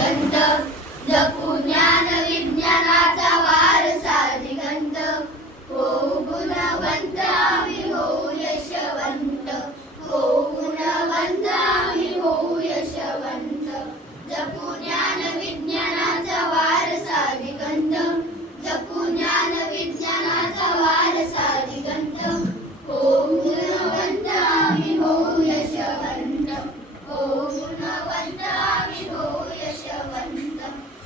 दिगंत, जपू ज्ञान विज्ञानाचा वारसा दिगंत. होऊ गुणवंत आम्ही होऊ यशवंत, होऊ गुणवंत आम्ही होऊ यशवंत. जपू ज्ञान विज्ञानाचा वारसा दिगंत, जपू ज्ञान विज्ञानाचा वारसा दिगंत. होऊ गुणवंत आम्ही होऊ यशवंत, होऊ गुणवंत आम्ही होऊ यशवंत.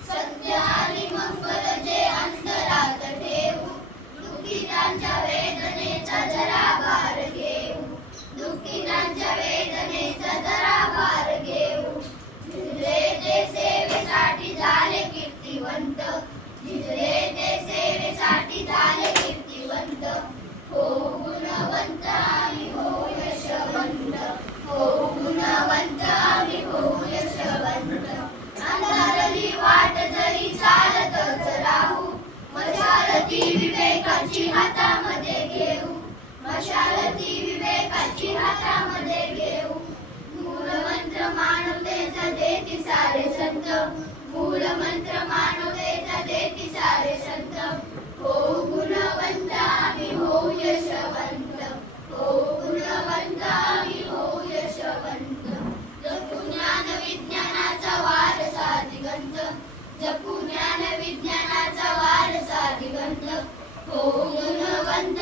सत्य आणि मंगल जे अंतरात ठेवू, दुःखितांच्या वेदनेचा जरा भार घेऊ, दुःखितांच्या वेदनेचा जरा भार घेऊ. झिजले ते सेवेसाठी झाले कीर्तिवंत, झिजले ते सेवेसाठी झाले कीर्तिवंत. होऊ गुणवंत आम्ही होऊ यशवंत, होऊ गुणवंत आम्ही होऊ यशवंत. अंधारली वाट जरी चालतच राहू, मशाल ती विवेकाची हातामध्ये घेऊ, मशाल ती विवेकाची हातामध्ये घेऊ. मूलमंत्र मानवतेचा देती सारे संत, मूलमंत्र मानवतेचा देती सारे संत. होऊ गुणवंत आम्ही होऊ यशवंत, होऊ गुणवंत आम्ही होऊ यशवंत. जपू ज्ञान विज्ञानाचा वारसा दिगंत, जपू ज्ञान विज्ञानाचा वारसा दिगंत. होऊ गुणवंत